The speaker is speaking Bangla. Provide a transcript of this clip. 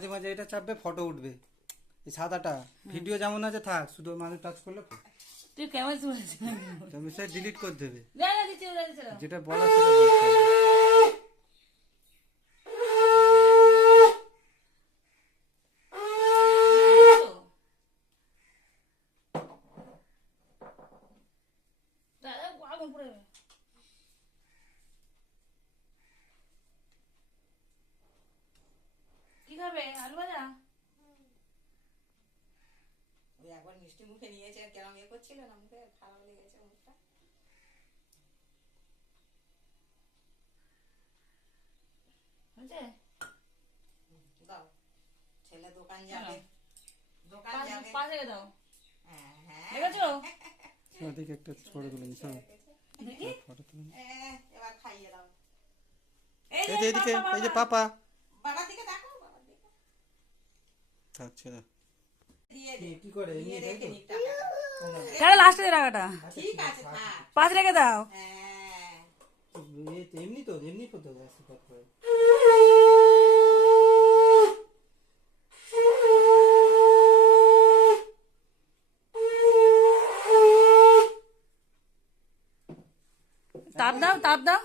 মাঝে মাঝে এটা চাপবে, ফটো উঠবে। এই সাদাটা ভিডিও যেমন আছে থাক, শুধু মাঝে টাচ করলে তুই কেমন চলেছিস? তুমি সে ডিলিট করে দেবে। যা যা দিচ্ছি ওরা যেটা বলা সেটা বলতে হবে। আগুন পড়ে যাবে। কি খাবে? আলু ভাজা? ওই একবার মিষ্টি মুখে নিয়েছে, কেমন ইয়ে করছিল না, মুখে খারাপ লেগেছে মুখটা। হয়েছে? দাও, ছেলে দোকান যাবে, দোকান যাবে। পা থেকে দাও। হ্যাঁ হ্যাঁ, দেখেছো? ওদিকে একটা ফটো তুলে নিস। দেখি। ফটো তুলে নিস। এবার খাইয়ে দাও। এই যে এদিকে, এই যে পাপা বাবার দিকে দেখো, বাবার দিকে থাকছে না। দিয়ে দে, কি করে নিয়ে এমনি রেখে তাই তো? নি টাকাটা। তাহলে লাস্টে রাখাটা ঠিক আছে, থাক। পাঁচ রেখে দাও। হ্যাঁ, এমনি তো এমনি করতে হবে আশীর্বাদ করে। তাপ দাও, তাপ দাও।